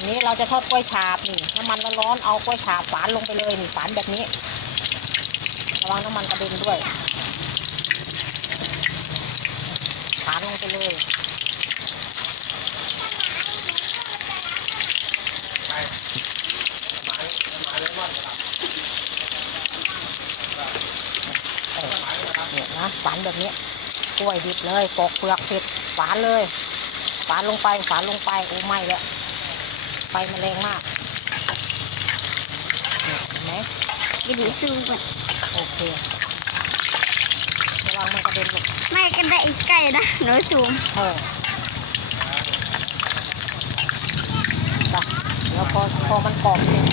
วันนี้เราจะทอดกล้วยฉาบนี่น้ำมันร้อนๆเอากล้วยฉาบฝานลงไปเลยนี่ฝานแบบนี้ระวังน้ำมันกระเด็นด้วยฝานลงไปเลยเนี่ยนะฝานแบบนี้กล้วยดิบเลยปอกเปลือกเสร็จฝานเลยฝานลงไปฝานลงไปโอ้ไม้แล้ว ไฟมันแรงมากเนี่ยเห็นไหมกินซูมดโอเคระวังมันกระเด็นลูกไม่ก็ได้อีกไก่นะหนูซูมเออจ้ะเดี๋ยวพอพอมันกรอบเสร็จ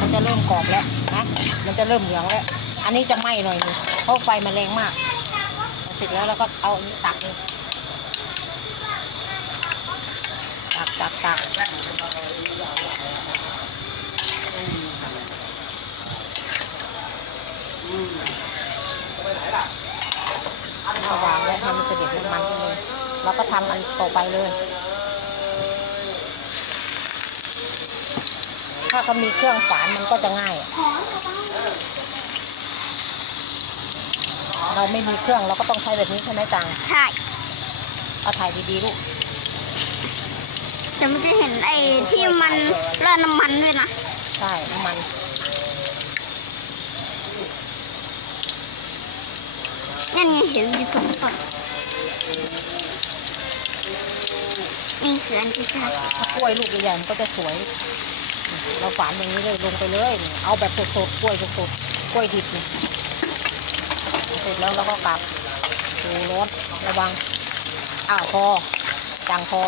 มันจะเริ่มกรอบแล้วนะ มันจะเริ่มเหลืองแล้ว อันนี้จะไหม้หน่อยนึงเพราะไฟมันแรงมาก เสร็จแล้วเราก็เอาอันนี้ตักเลย ตักเอาวางไว้ให้มันเสด็จน้ำมันนิดนึงแล้วก็ทำอันต่อไปเลย ถ้าเขามีเครื่องฝานมันก็จะง่าย เราไม่มีเครื่องเราก็ต้องใช้แบบนี้ใช่ไหมจัง ใช่ เอาถ่ายดีๆลูก แต่มันจะเห็นไอ้ที่มันราดน้ำมันด้วยนะใช่น้ำมันนั่นไงเห็นอยู่ตรงต้นนี่คืออันที่ใช่ถ้ากล้วยลูกใหญ่ๆมันก็จะสวย เราฝานอย่างนี้เลยลงไปเลยนี่เอาแบบสดๆกล้วยสดๆกล้วยดิบนี่เสร็จแล้วเราก็กลับดูรถระวังอ้าวพอจังพอ